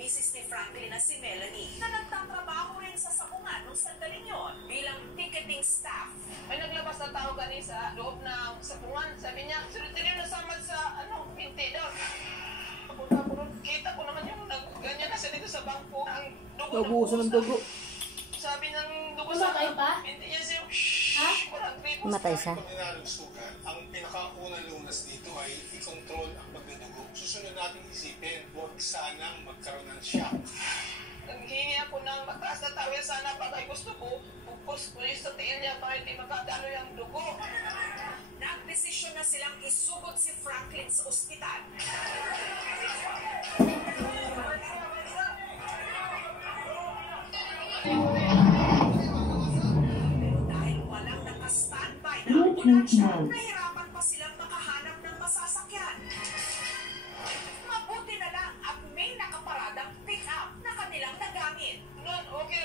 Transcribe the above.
misis ni Franklin na si Melanie na nagtatrabaho rin sa sabungan nung sandaling yon bilang ticketing staff. May naglabas na tao kanina sa loob ng sabungan. Sabi niya, sulitin na samad sa pinti daw. Kita ko naman yung ganyan na siya dito sa bangko. Ang dugo Nabuhusan ng dugo. Sabi ng dugo sa pinti niya siya. Ha? Matay siya. Ang pinakaunang lunas dito ay i-control ang pagdudugo. Susunod natin isipin, huwag sanang magkaroon ng shock. Naghingi ako ng mataas na tawil sana pagay gusto ko. Pupos ko sa tiil niya para hindi makadalo yung dugo. Nagdesisyon na silang isugot si Franklin sa ospital. Pero dahil walang naka-standby na ambulansya, nahirapan pa silang makahanap ng masasakyan. Mabuti na lang at may nakaparadang pick-up na kanilang nagamit. Noon, okay